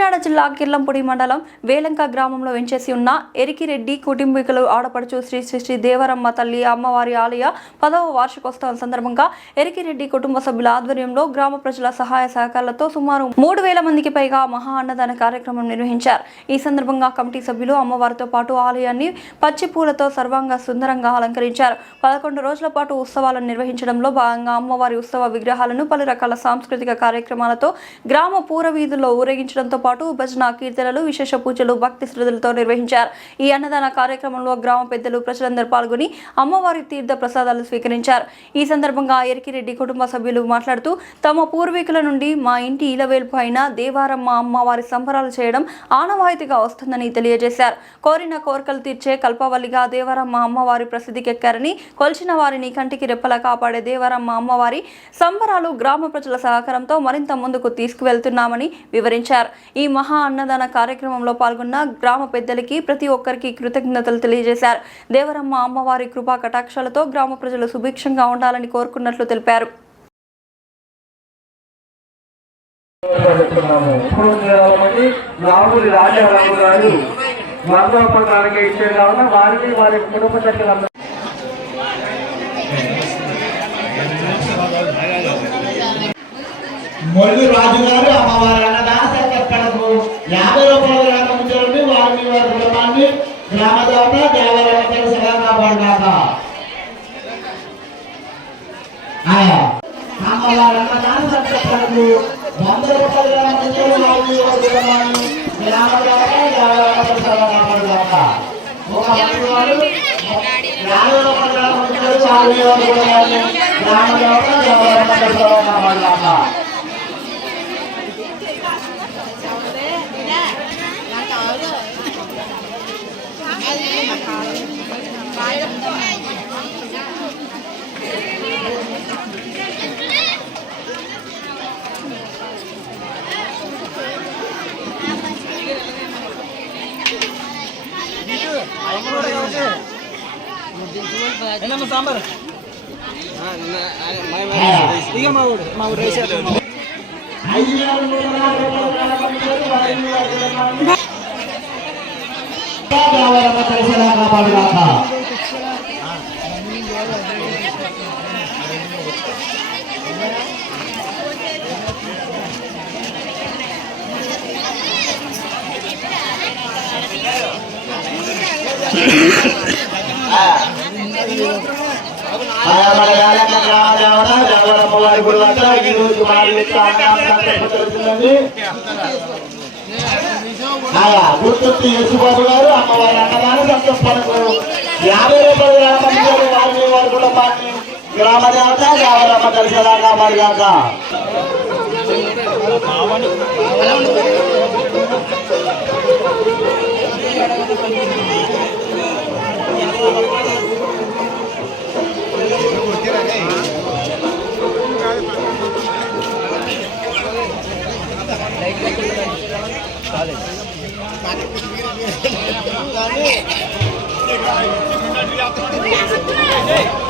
కాకినాడ జిల్లా కిర్లంపొడి మండలం వేలంక గ్రామంలో వెంచేసి ఉన్న ఎరికిరెడ్డి కుటుంబీకులు ఆడపడుచు శ్రీ శ్రీ శ్రీ దేవరమ్మ తల్లి అమ్మవారి ఆలయ పదవ వార్షికోత్సవం సందర్భంగా ఎరికిరెడ్డి కుటుంబ సభ్యుల ఆధ్వర్యంలో గ్రామ ప్రజల సహాయ సహకారాలతో సుమారు మూడు వేల మందికి పైగా మహా అన్నదాన కార్యక్రమం నిర్వహించారు. ఈ సందర్భంగా కమిటీ సభ్యులు అమ్మవారితో పాటు ఆలయాన్ని పచ్చి పూలతో సర్వాంగ సుందరంగా అలంకరించారు. పదకొండు రోజుల పాటు ఉత్సవాలను నిర్వహించడంలో భాగంగా అమ్మవారి ఉత్సవ విగ్రహాలను పలు రకాల సాంస్కృతిక కార్యక్రమాలతో గ్రామ పూర వీధుల్లో ఊరేగించడంతో పాటు భజన కీర్తనలు విశేష పూజలు భక్తి శ్రద్ధలతో నిర్వహించారు. ఈ అన్నదాన కార్యక్రమంలో గ్రామ పెద్దలు ప్రజలందరూ పాల్గొని అమ్మవారి తీర్థ ప్రసాదాలు స్వీకరించారు. ఈ సందర్భంగా ఎరికిరెడ్డి కుటుంబ సభ్యులు మాట్లాడుతూ తమ పూర్వీకుల నుండి మా ఇంటి ఇలవేల్పు అయిన దేవారమ్మ అమ్మవారి సంబరాలు చేయడం ఆనవాయితీగా వస్తుందని తెలియజేశారు. కోరిన కోరికలు తీర్చే కల్పవల్లిగా దేవరమ్మ అమ్మవారి ప్రసిద్ధికెక్కారని కొలిచిన వారిని కంటికి రెప్పలా కాపాడే దేవరమ్మ అమ్మవారి సంబరాలు గ్రామ ప్రజల సహకారంతో మరింత ముందుకు తీసుకువెళ్తున్నామని వివరించారు. ఈ మహా అన్నదాన కార్యక్రమంలో పాల్గొన్న గ్రామ పెద్దలకి ప్రతి ఒక్కరికి కృతజ్ఞతలు తెలియజేశారు. దేవరమ్మ అమ్మవారి కృపా కటాక్షాలతో గ్రామ ప్రజలు సుభిక్షంగా ఉండాలని కోరుకున్నట్లు తెలిపారు. వారిని వారి కుటుంబ సభ్యులందరూ మొల్లి రాజు గారు అమ్మవారి యాభై రూపాయల గ్రామం చూడండి వారిని వారి కుటుంబాన్ని గ్రామ దేవత దేవాలయ సదా కాపాడుగాక వంద రూపాయల గ్రామం చూడండి వారిని వారి కుటుంబాన్ని గ్రామ దేవత దేవాలయ సదా కాపాడుగాక ఒక మంది వారు యాభై రూపాయల వారి కుటుంబాన్ని గ్రామ దేవత దేవాలయంతో సదా Ayo, mau mau కాపాడుగాక కాపాడుగాక. వారి గుడి వద్ద ఈ రోజు వారి యొక్క గుర్తొచ్చి యేసుబాబు గారు అమ్మవారి అన్నదానం సంతర్పణకు యాభై రూపాయలు గ్రామంలో వారిని వారి కుటుంబాన్ని గ్రామ దేవత దేవరమ్మ కలిసేలా కాపాడుగాక ఆయా Yeah, yeah, yeah.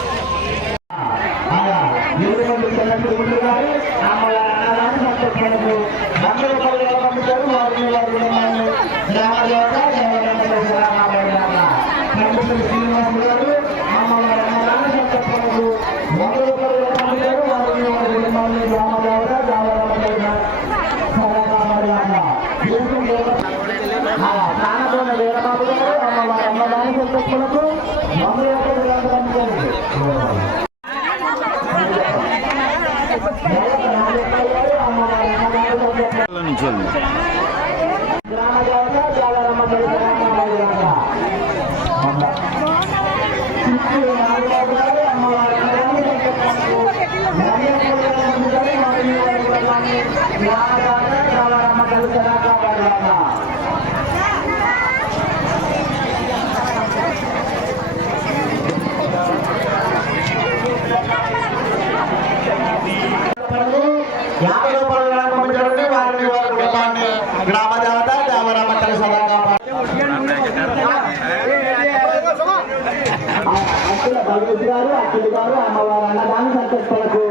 గారు అక్కడి గారు అమ్మవారి అన్నదాన సంతర్పణకు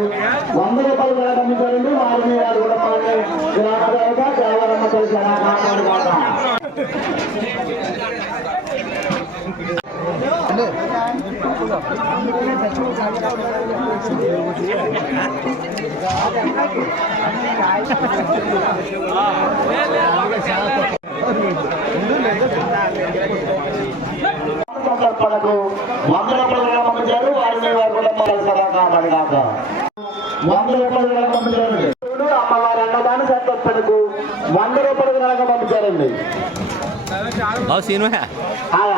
వంద రూపాయల గ్రామం చూడండి వారిని వారి సదా వంద రూపాయలుగా పంపించారు పంపించారు అమ్మవారి అన్నదాన సందర్భణకు వంద పంపించారండి. బాబు సీను ఆయా.